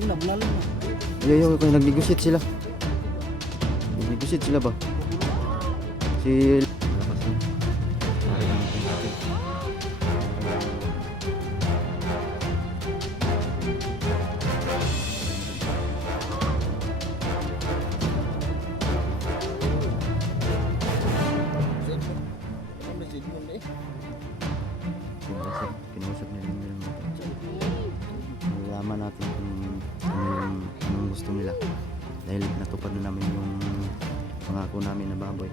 Bulalo na. Yo, kung nag-negotiate sila. Nag-negotiate sila ba? Si... Kinusap nila yung nalaman natin kung anong gusto nila dahil natupad na namin yung pangako namin na baboy.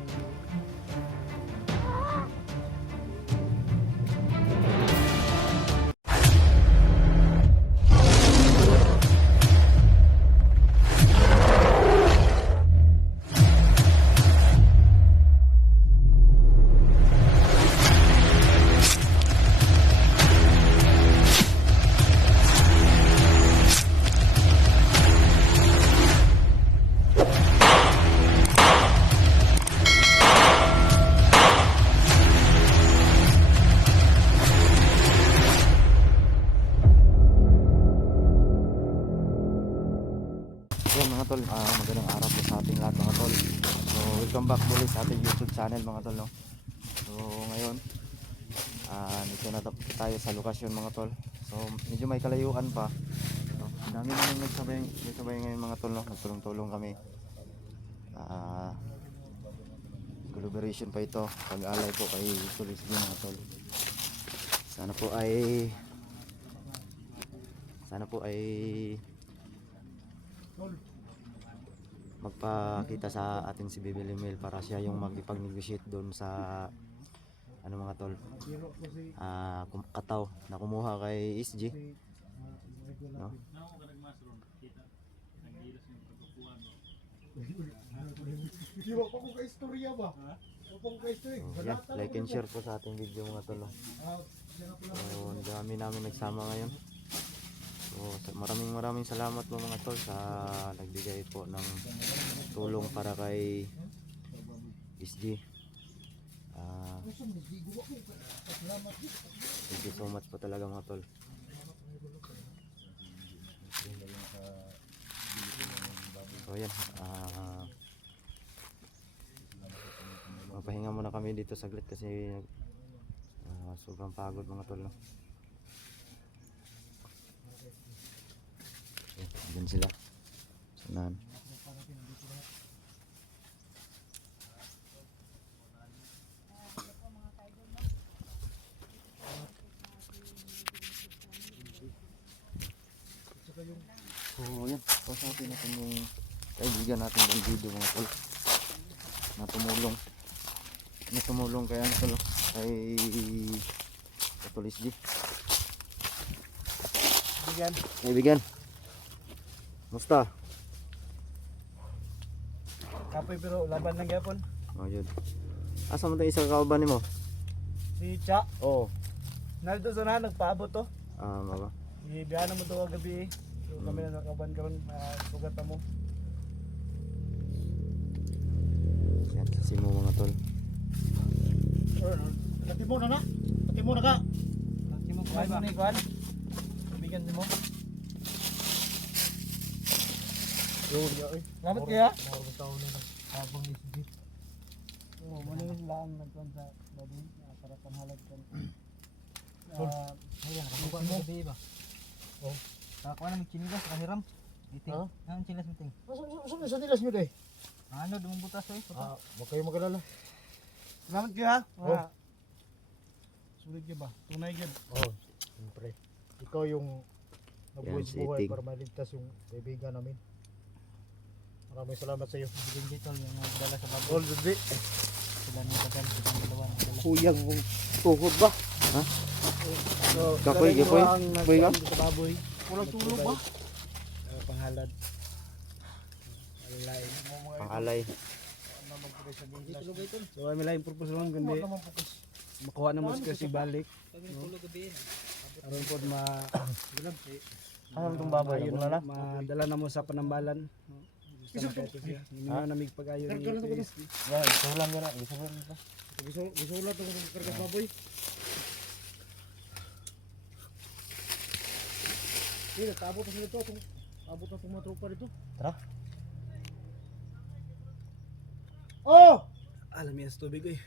Yan mga tol, magandang araw po sa ating lahat mga tol. So welcome back muli sa ating YouTube channel mga tol, no? So ngayon dito na tayo sa lokasyon mga tol. So medyo may kalayuan pa, no? Ang dami namin nagsabay ngayon mga tol, no? Nagtulong-tulong kami. Collaboration pa ito, pag-alay po kay Tulis mga tol. Sana po ay magpakita sa atin si Bibi Limel para siya yung magipag-negotiate doon sa ano mga tol, kataw na kumuha kay SG, no? So, yan, like and share po sa ating video mga tol, no? So dami namin nagsama ngayon. So, maraming salamat po mga tol sa nagbigay po ng tulong para kay SG. Thank you so much po talaga mga tol. So yan, magpahinga muna kami dito saglit kasi sobrang pagod mga tol, no? Diyan sila. Sanahan. So yan, pasapin natin yung kaibigan natin ng video mga tol na tumulong kaya na tol kay Katulis G. Kaibigan, musta? Kapoy pero laban lang gyapon. Oh, yun. Asa mo tayo isang kauban mo? Si Cha, Oo. naldo sa na nagpaabot to. Maba. Ibiyahan mo to gabi. So kami na nakaban karon, sugat mo. Yan, sa simo mga tol. Pati mo na ka. Pati mo kuhay ba? Bigan mo. Salamat kaya. Habang isdi. Oo, muna lang nagkuhan sa babi para panghalad kan. Ayan, kabuka mo gabi ba? Oh. Kakuha na magchinilas, kahiram. Iting. Ang chinilas miting. Saan sa chinilas nyo day? Ano, dumumbutas eh. Huwag kayo magalala. Salamat kaya. Sulit ka ba? Tunay ka. Oo, siyempre. Ikaw yung nabuhay para maligtas yung kaibigan namin. Maraming salamat sa iyo. Sige dito yung nagdala sa baboy. All good day. Sila ng bagan, sila ng dalawa ng dala. Kuyang mong tuhod ba? Ha? So, Kapoy, kapoy. Kapoy ka? sa baboy. Walang tulog ba? Panghalad. Alay. Pangalay. So, may laing purpose lang kundi makuha na mo kasi balik. Aron po Ano itong baboy? ayun Nabula na? madala na mo sa panambalan. Gusto na kayo siya. Hindi na namig pag-ayo ni TSD. Yan, isulam ka na. Isulam ka. Gusulat ang kargas baboy. Tapos na ito. Abot na itong mga tropa dito. Tara. Oh! Alam yan sa tubig eh.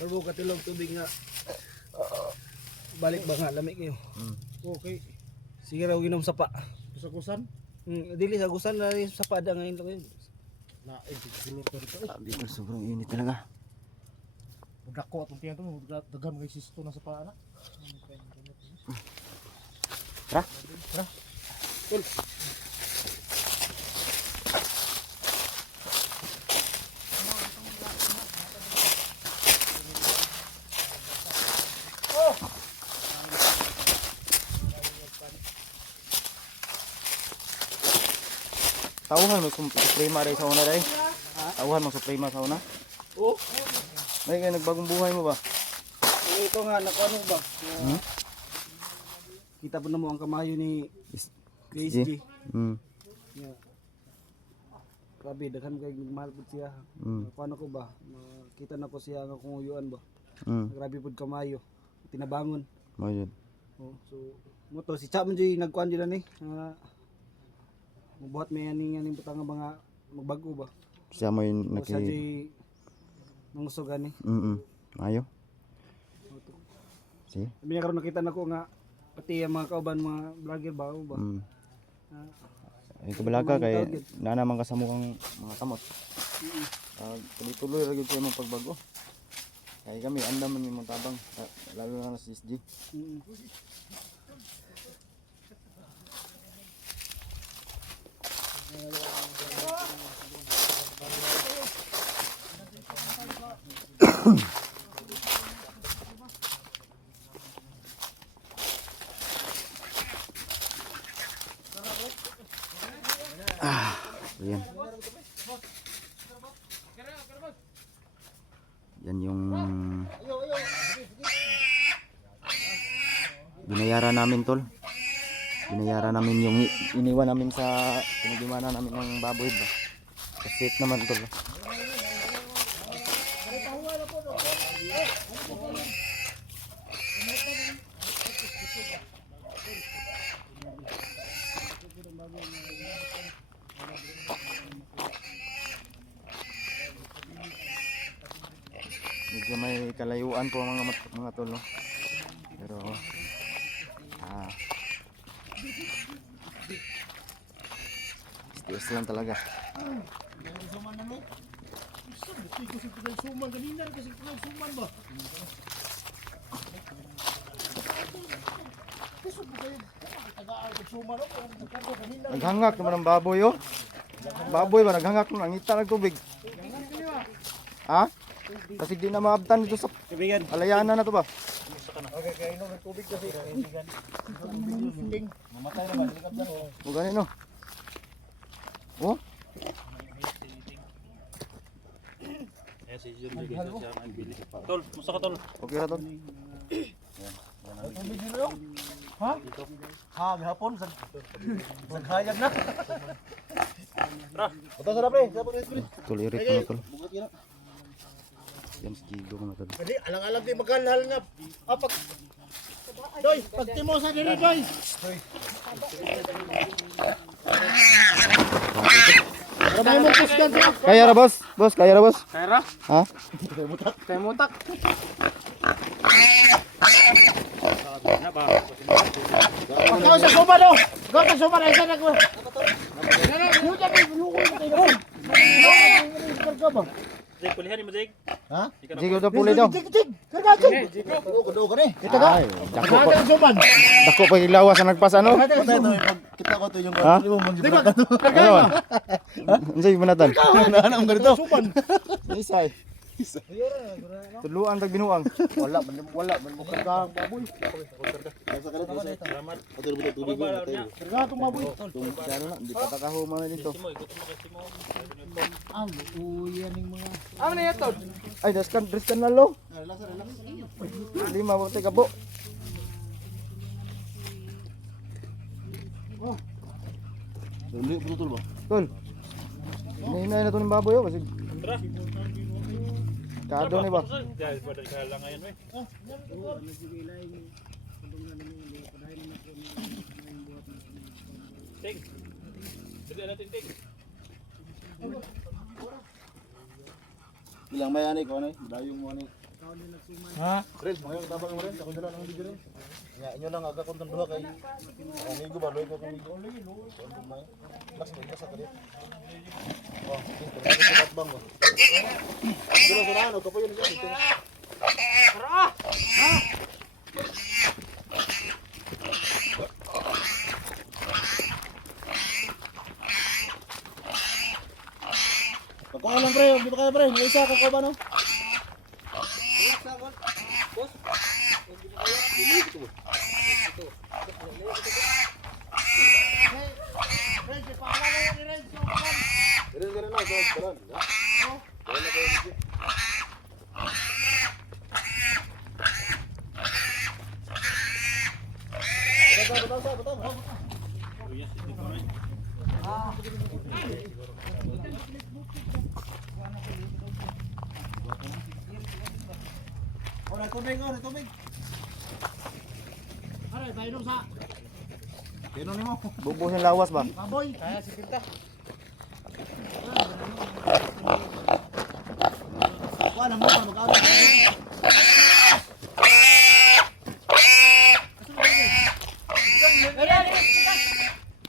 Karbo katilog tubig nga. Balik ba nga, lamig kayo. Okay. Sige raw ginom sapa. Kusakusan. Dili sa gusan na rin sapa da ngayon lang yun. Na, siguro to dito. Sabi ko, sobrang init talaga. Magdako atong tiyan to. Dagan mga sisto na sa paa na. Tara. Tauhan mo suprema rin sa una rin. Tauhan mo suprema sa una. Oh, May kayo nagbagong buhay mo ba? ito nga nakuano ba? Kita po na mo ang kamayo ni PSG. Yeah. Grabe, daghan kay mahal pud siya. Paano ko ba? Makita na ko siya nga kunguyuan ba. Grabe pud kamayo. Tinabangon. Mo yun. Oh, so mo to si Cham jay nagkuan dila ni. Mabuhat may ani nga butang nga mga magbago ba. Siya mo yung O sa jay nangusog ani. Ayo. Sige. Sabi niya karon nakita nako nga pati ang mga kauban mga vlogger ba o ba. Ito balaga kay naman ka sa mukhang mga kamot. Tuloy-tuloy ra gyud sa imong pagbago. Kaya kami andam man imong tabang lalo na sa SG. Ayan. Yan yung binayaran namin tol. Binayaran namin yung iniwan namin sa pinag-iwanan namin ng baboy ba. Kasi naman tol. Medyo may kalayuan po mga tol no? Pero tiis lang talaga. Suman na mo. Tigo sa suman kanina kasi suman ba? Gusto mo kayo tagaan sa suman o nagkargo kanina. Naghangak naman ang baboy oh. Baboy ba naghangak naman ngita ng tubig. Ha? Kasi di na maabtan dito sa alayanan na to ba? Okay, kaya inom ng tubig kasi kaibigan. Mamatay na ba? Likab na o. O ganun no. Oh? Tol, musta ka tol? Okay ra to. Tubig nyo yun? Ha? Ha, may hapon. Saghayag na. Ito sarap eh. Sarap eh. Tol irit na tol. Yan si Gigo mga tol. Hindi, alang-alang di magkanhal nga. Pag... Doy, pagtimo sa diri, Doy. Ramay mo kusgan sa... Kaya ra boss? Boss, kaya ra boss? Kaya ra? Ha? Kaya mutak. Pagkaw sa suman o! Pagkaw sa suman, ay sana ko. Huwag ka lukoy na tayo. Karga ba? Jake, pulihan mo Jake. Ha? Gigo daw puli daw. Jig! Karga, Jig! Doon ka ni. Kita ka? Ay, dako Karga pa. ang suman. Dako pa ilawas sa nagpas ano? Kita ko to yung Ha? mo mong gibra ka to. Ayun. Unsay manatan? Ano ang ganito? Suman. Isay. Tuluan tag binuang. Wala man mo karga ang baboy. Salamat. Karga itong baboy. Ano na, di pa takahuman na dito. Simo, ikot mo kasi mo. Ang uyan ng mga... Ano na yato? Ay, daskan na lo. Lima mo tayo kabo. Tol. Hinahinay na ito ng baboy oh, kasi Tara. kado ni ba? Dahil pa dahil kaya lang ngayon eh. Jake. Mamaya ni ko ani, dayong mo ani. Ha? Ren, mga tabang mo ren, ako dala ng video ren. Nya inyo lang aga kon duha kay amigo ba loy ko amigo. Mas ko sa kadit. Oh, sige, sa bang mo. Dilo sa ano, kapoy ni dito. Pagkuha lang pre, dito ka pre, may isa ka ba no? Ganun na, ganun. Tubig. Aray, tayo sa Kino nimo? Bubusin lawas ba? baboy. Kaya si Pinta. Wala mo pa mag-out.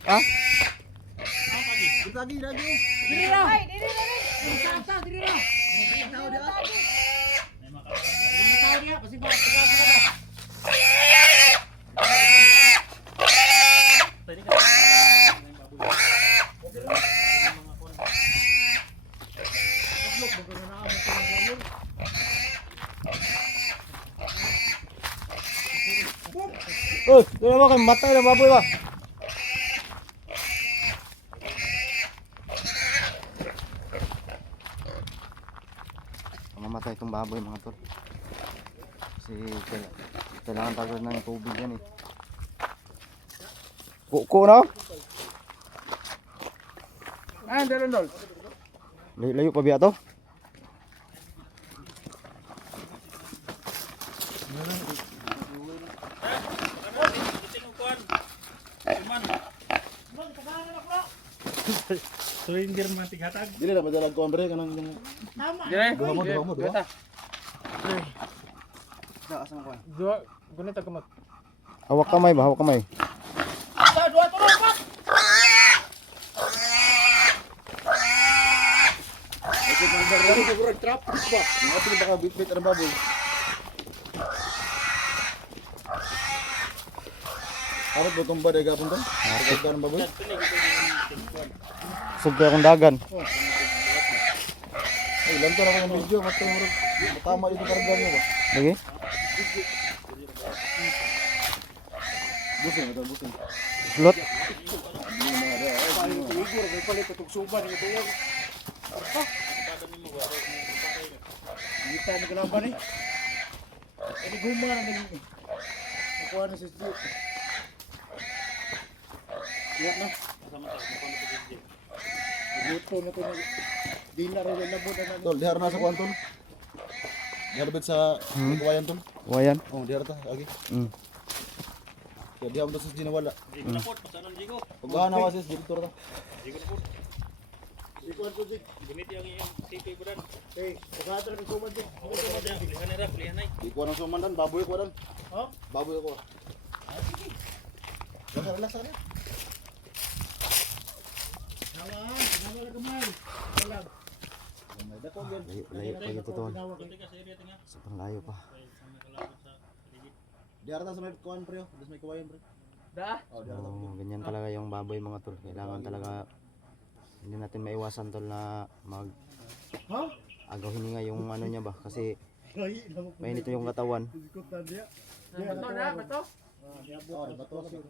Ha? Lagi. Diri na. Sa, diri na. Tao dia. Tao dia, kasi ba ba. Uy, doon naman kayo matay na baboy ba? Mamatay itong baboy mga tol. Kasi kailangan tagad ng tubig yan eh. Kuko na? Ah, dol. Layo pa biya to? Swinger man tighatag. Dili na madalag ko andre kanang yung duha mo. Gunita kamot. Hawak kamay ba? Hawak kamay. Sa dua tulog pa. Trap ba? Mga pili baka bit ang baboy. Arat mo tumba day gapon to? Harga ng baboy. Sugay akong dagan. Ay, lanto na ko ng video, matama dito karga niyo ba? Lagi? Busing. Slot? Kita mo kalaban eh. Ini guma na naging. Nakuha na si Steve. Yan na. Luto na to na. Di na rin labot na. Tol, dihar na sa kuan tol. Dihar bit sa kuwayan tol. Wayan? Oh, dihar ta agi. Kaya dihar mo to sa ginawala. Jigo na po, pasanon Jigo. Paggahan na kasi dito ta. Jigo na po. Ikuan ko Jik. Gunit yung iyong tipi po dan. Eh, pagkata na kuman Jik. Ako na dyan, kulihan nila, kulihan na. Ikuha ng sumandan, baboy ko dan. Ha? Baboy ko. Relax ka na. Nawa na kamay. Wala. May dako gan. Layo pa ito tol. Kunti ka sa area tinga. Sobrang layo pa. Dihar ta sa may kuan pre, das may kuwayan pre. Da. Oh, dihar ta. Oh, ganyan talaga yung baboy mga tol. Kailangan talaga hindi natin maiwasan tol na mag Ha? agaw hininga yung ano niya ba kasi Ay, namo ko. mainit yung katawan. Ikot na dia. Bato na, bato. Oh, bato sir.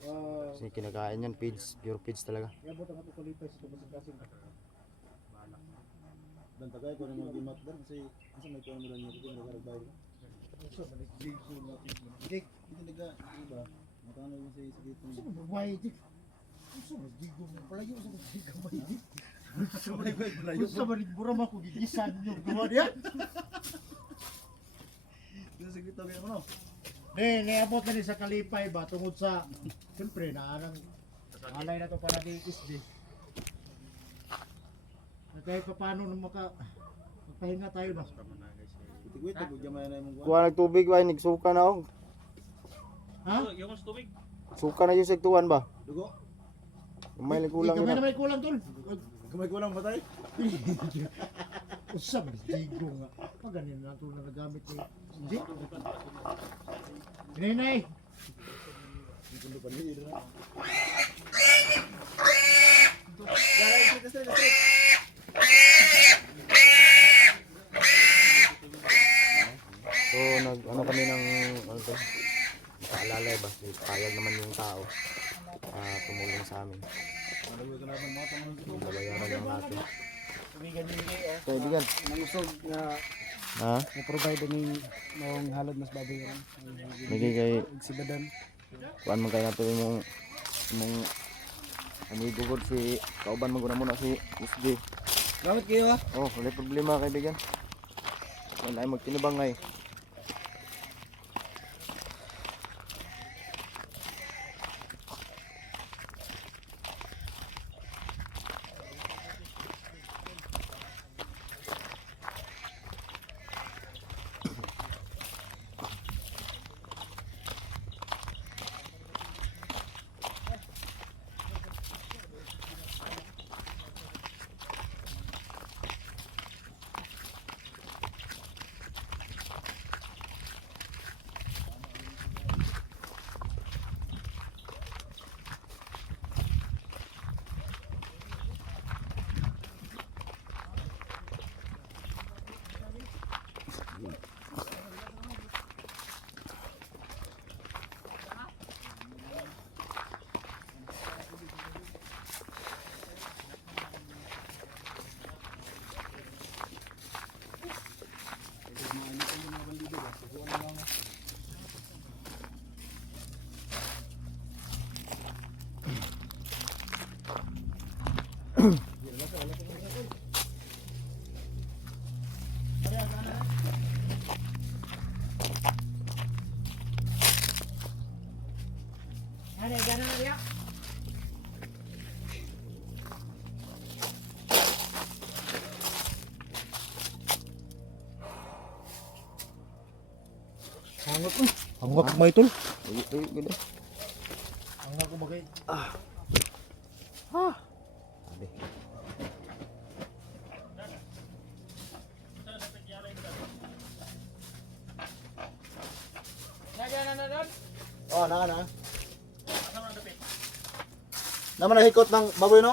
Kasi kinakain yan feeds, pure feeds talaga. Yabot ang ato kalipay sa tumasang Dan tagay ko ng gimat dan kasi may kuan mo dan yung tingin sa baboy. Jik. Hindi naga, iba. Matano mo sa isip dito. Sino babae Jik? Gusto mo gigo mo palayo sa gigo ba Jik? Gusto mo rin buram ako gigisan yung gawa niya. Dito sa gito biya mo no. Niabot na ni sa kalipay ba tungod sa siyempre naanang alay na to para di isdi. At kahit pa paano nung magpahinga tayo ba? Wait, nagugyaman na yung Kuha nagtubig ba, nigsuka na ako. Ha? Yung mas tubig. Suka na yung segtuan ba? dugo. May kulang Kamay yun. na may kulang tol. Kamay ko lang patay. Usap, digo nga. Pag ganyan na tol na nagamit eh. Hindi. Hinay. Hindi pa niya na. So ano kami ng ano to? Paalalay ba? Payag naman yung tao. Tumulong sa amin. Babayaran lang natin. Kaibigan. Nangusog nga Ha? na-provide ng mga halad mas babayaran. Bigay kay Sibadan. kuan man kay nato imong amigo gud si kauban man gud muna si SJ. Salamat kayo ha. Oh, wala problema kaibigan. Wala ay magtinubang ngay. Hangak ko. Hangak ko may tol. Uy, ganda. Hangak ko magay. Oh, na. Naman na hikot ng baboy no?